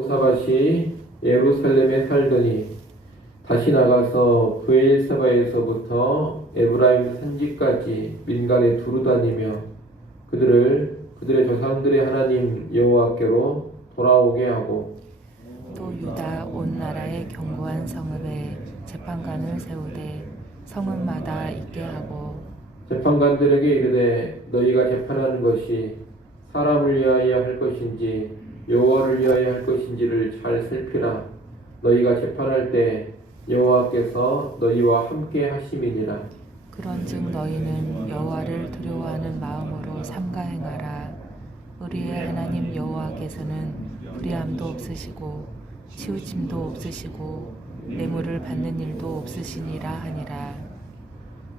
여호사밧이 예루살렘에 살더니 다시 나가서 브엘세바에서부터 에브라임 산지까지 민간에 두루 다니며 그들의 조상들의 하나님 여호와께로 돌아오게 하고 또 유다 온 나라의 견고한 성읍에 재판관을 세우되 성읍마다 있게 하고 재판관들에게 이르되 너희가 재판하는 것이 사람을 위하여 할 것인지 여호와를 위하여 할 것인지를 잘 살피라. 너희가 재판할 때 여호와께서 너희와 함께 하심이니라. 그런즉 너희는 여호와를 두려워하는 마음으로 삼가 행하라. 우리의 하나님 여호와께서는 불의함도 없으시고 치우침도 없으시고 뇌물을 받는 일도 없으시니라 하니라.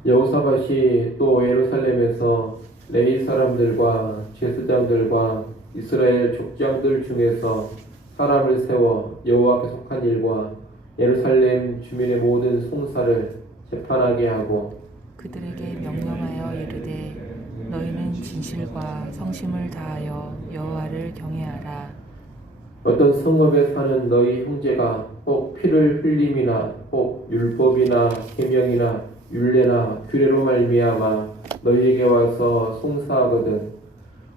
여호사밧이 또 예루살렘에서 레위 사람들과 제사장들과 이스라엘 족장들 중에서 사람을 세워 여호와께 속한 일과 예루살렘 주민의 모든 송사를 재판하게 하고 그들에게 명령하여 이르되 너희는 진실과 성심을 다하여 여호와를 경외하라. 어떤 성읍에 사는 너희 형제가 혹 피를 흘림이나 혹 율법이나 계명이나 율례나 규례로 말미암아 너희에게 와서 송사하거든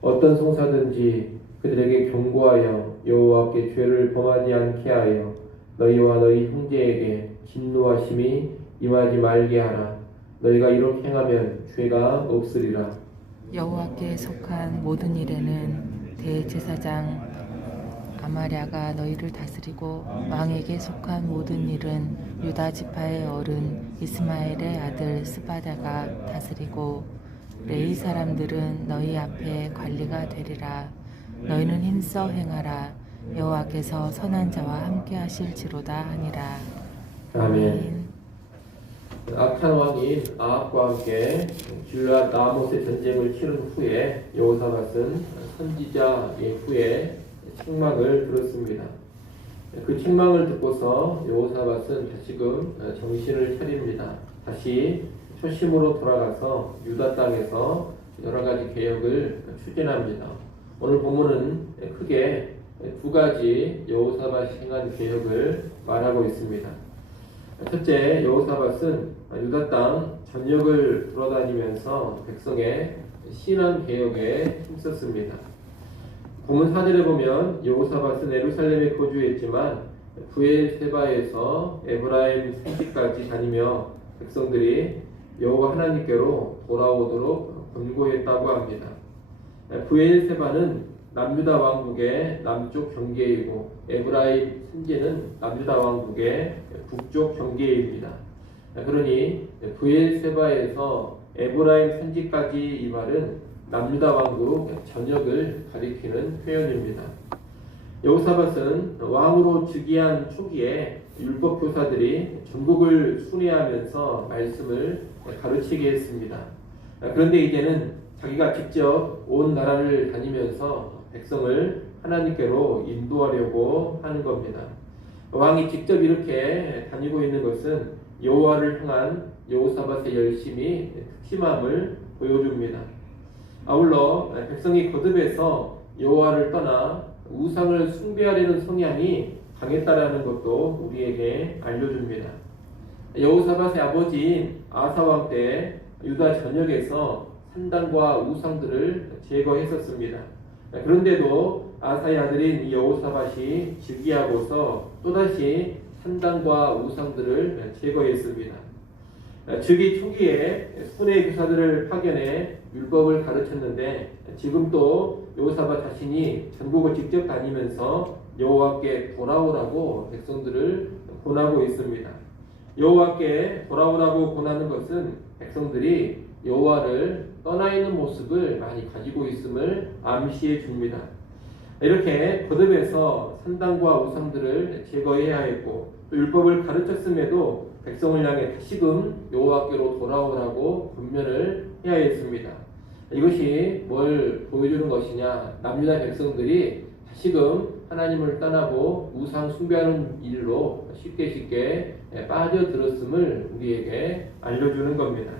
어떤 송사든지 그들에게 경고하여 여호와께 죄를 범하지 않게 하여 너희와 너희 형제에게 진노하심이 임하지 말게 하라. 너희가 이렇게 행하면 죄가 없으리라. 여호와께 속한 모든 일에는 대제사장 아마랴가 너희를 다스리고 왕에게 속한 모든 일은 유다 지파의 어른 이스마엘의 아들 스바다가 다스리고 레위 사람들은 너희 앞에 관리가 되리라. 너희는 힘써 행하라. 여호와께서 선한 자와 함께 하실지로다 하니라. 아멘. 악한 왕인 아합과 함께 길앗 라못의 전쟁을 치른 후에 여호사밧은 선지자의 후에 책망을 들었습니다. 그 책망을 듣고서 여호사밧은 다시금 정신을 차립니다. 다시 초심으로 돌아가서 유다 땅에서 여러 가지 개혁을 추진합니다. 오늘 본문은 크게 두 가지 여호사밧이 행한 개혁을 말하고 있습니다. 첫째, 여호사밧은 유다 땅 전역을 돌아다니면서 백성의 신앙 개혁에 힘썼습니다. 본문 4절에 보면 여호사밧은 예루살렘에 거주했지만 브엘세바에서 에브라임 산지까지 다니며 백성들이 여호와 하나님께로 돌아오도록 권고했다고 합니다. 브엘세바는 남유다 왕국의 남쪽 경계이고 에브라임 산지는 남유다 왕국의 북쪽 경계입니다. 그러니 브엘세바에서 에브라임 산지까지 이 말은 남유다 왕국 전역을 가리키는 표현입니다. 여호사밧은 왕으로 즉위한 초기에 율법 교사들이 전국을 순회하면서 말씀을 가르치게 했습니다. 그런데 이제는 자기가 직접 온 나라를 다니면서 백성을 하나님께로 인도하려고 하는 겁니다. 왕이 직접 이렇게 다니고 있는 것은 여호와를 향한 여호사밧의 열심이 극심함을 보여줍니다. 아울러 백성이 거듭해서 여호와를 떠나 우상을 숭배하려는 성향이 강했다라는 것도 우리에게 알려줍니다. 여호사밧의 아버지인 아사 왕 때 유다 전역에서 산당과 우상들을 제거했었습니다. 그런데도 아사의 아들인 여호사밧이 즉위하고서 또다시 산당과 우상들을 제거했습니다. 즉위 초기에 순회 교사들을 파견해 율법을 가르쳤는데 지금 또 여호사밧 자신이 전국을 직접 다니면서 여호와께 돌아오라고 백성들을 권하고 있습니다. 여호와께 돌아오라고 권하는 것은 백성들이 여호와를 떠나 있는 모습을 많이 가지고 있음을 암시해 줍니다. 이렇게 거듭해서 산당과 우상들을 제거해야 했고 또 율법을 가르쳤음에도 백성을 향해 다시금 여호와께로 돌아오라고 권면을 해야 했습니다. 이것이 뭘 보여주는 것이냐? 남유다 백성들이 다시금 하나님을 떠나고 우상 숭배하는 일로 쉽게 빠져들었음을 우리에게 알려주는 겁니다.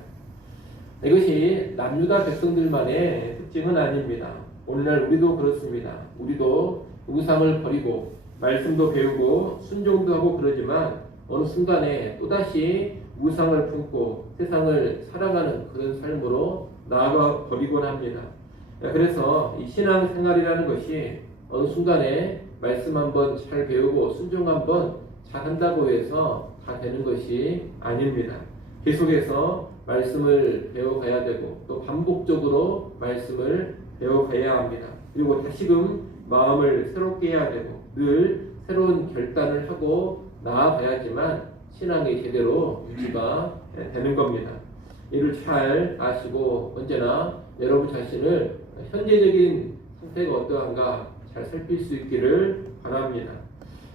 이것이 남유다 백성들만의 특징은 아닙니다. 오늘날 우리도 그렇습니다. 우리도 우상을 버리고 말씀도 배우고 순종도 하고 그러지만 어느 순간에 또다시 우상을 품고 세상을 살아가는 그런 삶으로 나아가 버리곤 합니다. 그래서 이 신앙생활이라는 것이 어느 순간에 말씀 한번 잘 배우고 순종 한번 잘 한다고 해서 다 되는 것이 아닙니다. 계속해서 말씀을 배워가야 되고 또 반복적으로 말씀을 배워가야 합니다. 그리고 다시금 마음을 새롭게 해야 되고 늘 새로운 결단을 하고 나아가야지만 신앙이 제대로 유지가 되는 겁니다. 이를 잘 아시고 언제나 여러분 자신을 현재적인 상태가 어떠한가 잘 살필 수 있기를 바랍니다.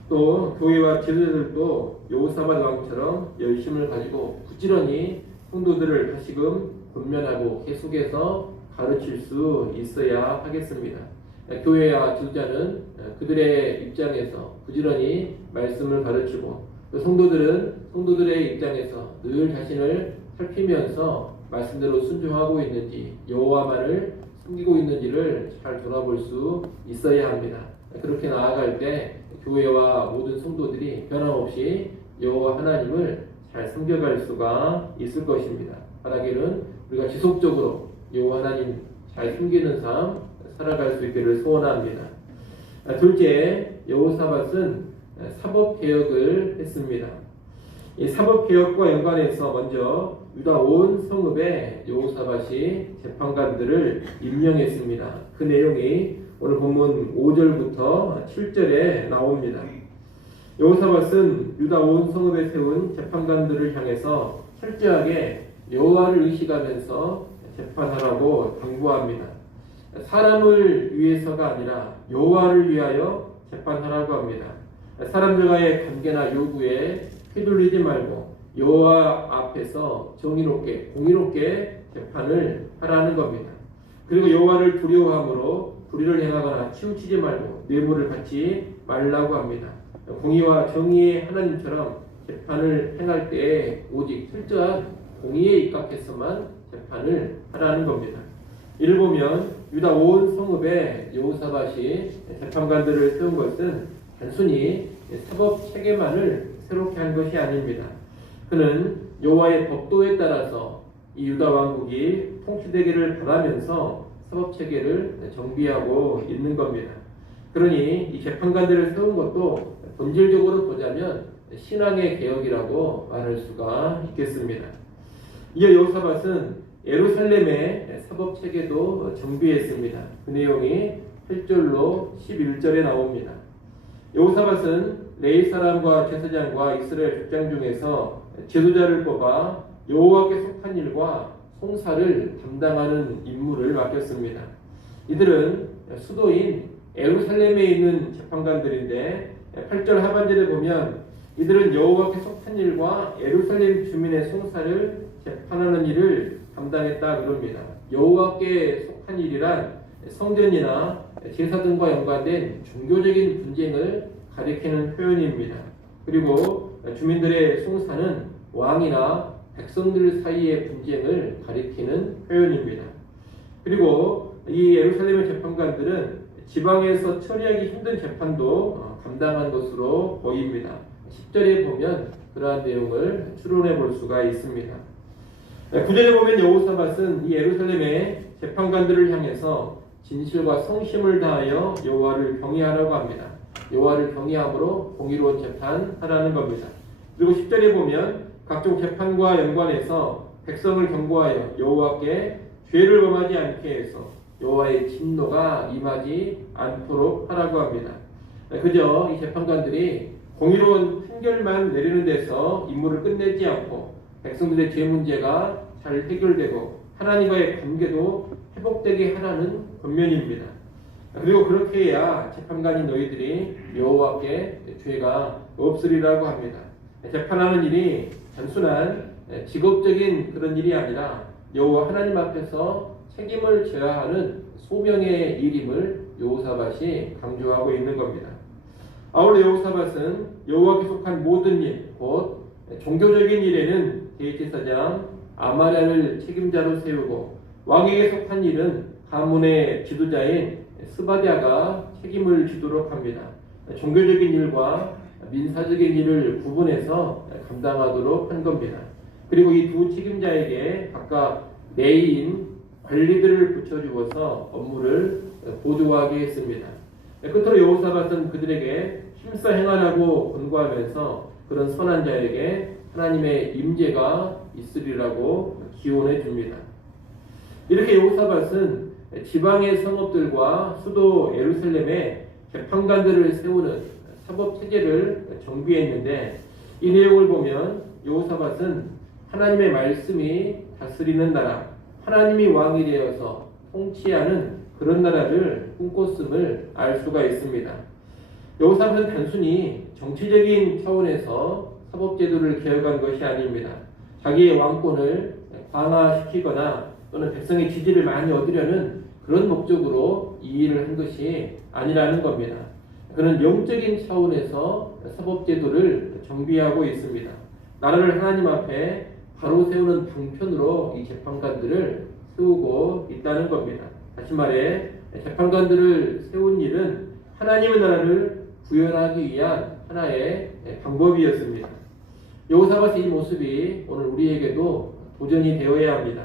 또 교회와 지도자들도 여호사밧 왕처럼 열심을 가지고 부지런히 성도들을 다시금 권면하고 계속해서 가르칠 수 있어야 하겠습니다. 교회와 지도자는 그들의 입장에서 부지런히 말씀을 가르치고 또 성도들은 성도들의 입장에서 늘 자신을 살피면서 말씀대로 순종하고 있는지 여호와만을 섬기고 있는지를 잘 돌아볼 수 있어야 합니다. 그렇게 나아갈 때 교회와 모든 성도들이 변함없이 여호와 하나님을 잘 섬겨갈 수가 있을 것입니다. 바라기는 우리가 지속적으로 여호와 하나님 잘 섬기는 삶 살아갈 수 있기를 소원합니다. 둘째, 여호사밧은 사법개혁을 했습니다. 이 사법개혁과 연관해서 먼저 유다 온 성읍에 여호사밧이 재판관들을 임명했습니다. 그 내용이 오늘 본문 5절부터 7절에 나옵니다. 여호사밧은 유다 온 성읍에 세운 재판관들을 향해서 철저하게 여호와를 의식하면서 재판하라고 당부합니다. 사람을 위해서가 아니라 여호와를 위하여 재판하라고 합니다. 사람들과의 관계나 요구에 휘둘리지 말고 여호와 앞에서 정의롭게 공의롭게 재판을 하라는 겁니다. 그리고 여호와를 두려워함으로 불의를 행하거나 치우치지 말고 뇌물을 받지 말라고 합니다. 공의와 정의의 하나님처럼 재판을 행할 때 오직 철저한 공의에 입각해서만 재판을 하라는 겁니다. 이를 보면 유다 온 성읍에 여호사밧이 재판관들을 세운 것은 단순히 사법 체계만을 새롭게 한 것이 아닙니다. 그는 여호와의 법도에 따라서 이 유다 왕국이 통치되기를 바라면서 사법 체계를 정비하고 있는 겁니다. 그러니 이 재판관들을 세운 것도 본질적으로 보자면 신앙의 개혁이라고 말할 수가 있겠습니다. 이어 여호사밧은 예루살렘의 사법 체계도 정비했습니다. 그 내용이 8절로 11절에 나옵니다. 여호사밧은 레위 사람과 제사장과 이스라엘 족장 중에서 지도자를 뽑아 여호와께 속한 일과 송사를 담당하는 임무를 맡겼습니다. 이들은 수도인 예루살렘에 있는 재판관들인데 8절 하반절에 보면 이들은 여호와께 속한 일과 예루살렘 주민의 송사를 재판하는 일을 담당했다 그럽니다. 여호와께 속한 일이란 성전이나 제사 등과 연관된 종교적인 분쟁을 가리키는 표현입니다. 그리고 주민들의 송사는 왕이나 백성들 사이의 분쟁을 가리키는 표현입니다. 그리고 이 예루살렘의 재판관들은 지방에서 처리하기 힘든 재판도 감당한 것으로 보입니다. 10절에 보면 그러한 내용을 추론해 볼 수가 있습니다. 9절에 보면 여호사밧은 이 예루살렘의 재판관들을 향해서 진실과 성심을 다하여 여호와를 경외하라고 합니다. 여호와를 경외함으로 공의로운 재판하라는 겁니다. 그리고 10절에 보면 각종 재판과 연관해서 백성을 경고하여 여호와께 죄를 범하지 않게 해서 여호와의 진노가 임하지 않도록 하라고 합니다. 그저 이 재판관들이 공의로운 판결만 내리는 데서 임무를 끝내지 않고 백성들의 죄 문제가 잘 해결되고 하나님과의 관계도 회복되게 하라는 권면입니다. 그리고 그렇게 해야 재판관인 너희들이 여호와께 죄가 없으리라고 합니다. 재판하는 일이 단순한 직업적인 그런 일이 아니라 여호와 하나님 앞에서 책임을 져야 하는 소명의 일임을 여호사밧이 강조하고 있는 겁니다. 아울러 여호사밧은 여호와께 속한 모든 일, 곧 종교적인 일에는 대제사장 아마랴를 책임자로 세우고 왕에게 속한 일은 가문의 지도자인 스바랴가 책임을 지도록 합니다. 종교적인 일과 민사적인 일을 구분해서 감당하도록 한 겁니다. 그리고 이 두 책임자에게 각각 내인 관리들을 붙여주어서 업무를 보조하게 했습니다. 끝으로 여호사밧은 그들에게 힘써 행하라고 권고하면서 그런 선한 자에게 하나님의 임재가 있으리라고 기원해 줍니다. 이렇게 여호사밧은 지방의 성읍들과 수도 예루살렘에 재판관들을 세우는 사법 체제를 정비했는데, 이 내용을 보면 여호사밧은 하나님의 말씀이 다스리는 나라, 하나님이 왕이 되어서 통치하는 그런 나라를 꿈꿨음을 알 수가 있습니다. 여호사밧은 단순히 정치적인 차원에서 사법제도를 개혁한 것이 아닙니다. 자기의 왕권을 강화시키거나 또는 백성의 지지를 많이 얻으려는 그런 목적으로 이 일을 한 것이 아니라는 겁니다. 그는 영적인 차원에서 사법제도를 정비하고 있습니다. 나라를 하나님 앞에 바로 세우는 방편으로 이 재판관들을 세우고 있다는 겁니다. 다시 말해 재판관들을 세운 일은 하나님의 나라를 구현하기 위한 하나의 방법이었습니다. 여호사밧의 이 모습이 오늘 우리에게도 도전이 되어야 합니다.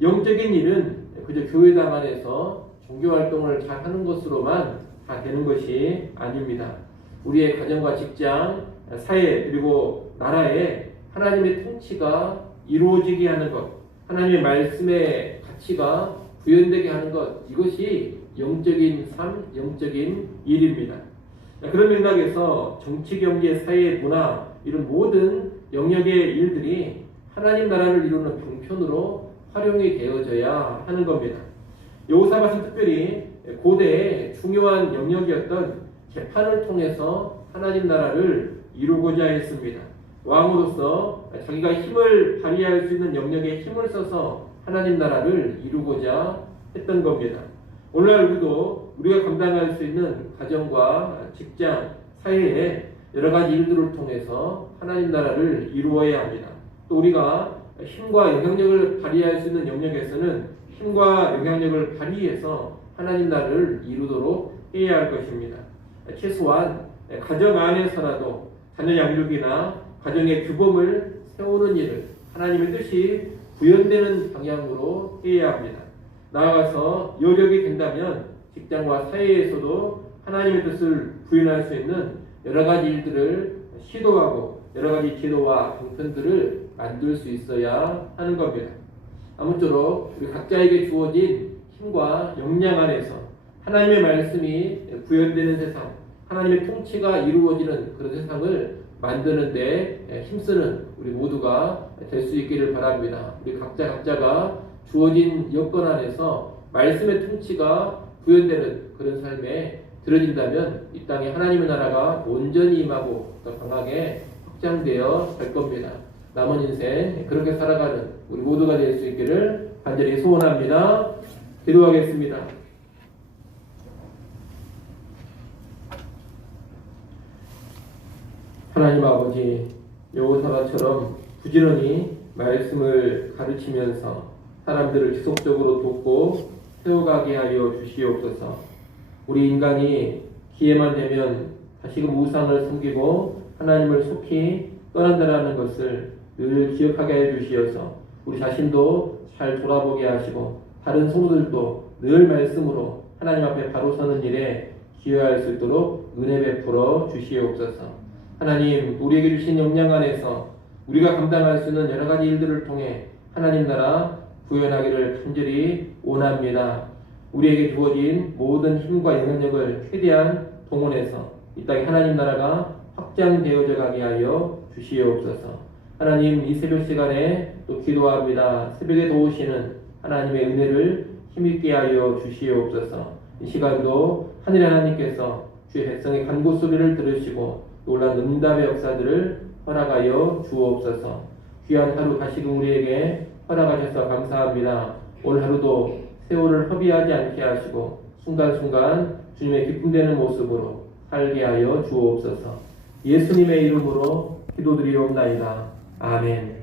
영적인 일은 그저 교회당 안에서 종교활동을 잘 하는 것으로만 다 되는 것이 아닙니다. 우리의 가정과 직장, 사회 그리고 나라에 하나님의 통치가 이루어지게 하는 것, 하나님의 말씀의 가치가 구현되게 하는 것, 이것이 영적인 삶, 영적인 일입니다. 그런 맥락에서 정치, 경제, 사회, 문화 이런 모든 영역의 일들이 하나님 나라를 이루는 방편으로 활용이 되어져야 하는 겁니다. 여호사밧은 특별히 고대의 중요한 영역이었던 재판을 통해서 하나님 나라를 이루고자 했습니다. 왕으로서 자기가 힘을 발휘할 수 있는 영역에 힘을 써서 하나님 나라를 이루고자 했던 겁니다. 오늘날 우리가 감당할 수 있는 가정과 직장, 사회에 여러 가지 일들을 통해서 하나님 나라를 이루어야 합니다. 또 우리가 힘과 영향력을 발휘할 수 있는 영역에서는 힘과 영향력을 발휘해서 하나님 나라를 이루도록 해야 할 것입니다. 최소한 가정 안에서라도 자녀 양육이나 가정의 규범을 세우는 일을 하나님의 뜻이 구현되는 방향으로 해야 합니다. 나아가서 여력이 된다면 직장과 사회에서도 하나님의 뜻을 구현할 수 있는 여러 가지 일들을 시도하고 여러 가지 제도와 방편들을 만들 수 있어야 하는 겁니다. 아무쪼록 우리 각자에게 주어진 힘과 역량 안에서 하나님의 말씀이 구현되는 세상, 하나님의 통치가 이루어지는 그런 세상을 만드는 데 힘쓰는 우리 모두가 될 수 있기를 바랍니다. 우리 각자가 주어진 여건 안에서 말씀의 통치가 구현되는 그런 삶에 들어진다면 이 땅에 하나님의 나라가 온전히 임하고 더 강하게 확장되어 갈 겁니다. 남은 인생 그렇게 살아가는 우리 모두가 될 수 있기를 간절히 소원합니다. 기도하겠습니다. 하나님 아버지, 여호사밧처럼 부지런히 말씀을 가르치면서 사람들을 지속적으로 돕고 세워가게 하여 주시옵소서. 우리 인간이 기회만 되면 다시금 우상을 섬기고 하나님을 속히 떠난다라는 것을 늘 기억하게 해 주시어서 우리 자신도 잘 돌아보게 하시고 다른 성도들도 늘 말씀으로 하나님 앞에 바로 서는 일에 기여할 수 있도록 은혜 베풀어 주시옵소서. 하나님, 우리에게 주신 역량 안에서 우리가 감당할 수 있는 여러 가지 일들을 통해 하나님 나라 구현하기를 간절히 원합니다. 우리에게 주어진 모든 힘과 영향력을 최대한 동원해서 이 땅에 하나님 나라가 확장되어져 가게 하여 주시옵소서. 하나님, 이 새벽 시간에 또 기도합니다. 새벽에 도우시는 하나님의 은혜를 힘있게 하여 주시옵소서. 이 시간도 하늘 하나님께서 주의 백성의 간구 소리를 들으시고 놀란 응답의 역사들을 허락하여 주옵소서. 귀한 하루 다시금 우리에게 허락하셔서 감사합니다. 오늘 하루도 세월을 허비하지 않게 하시고 순간순간 주님의 기쁨되는 모습으로 살게 하여 주옵소서. 예수님의 이름으로 기도드리옵나이다. 아멘.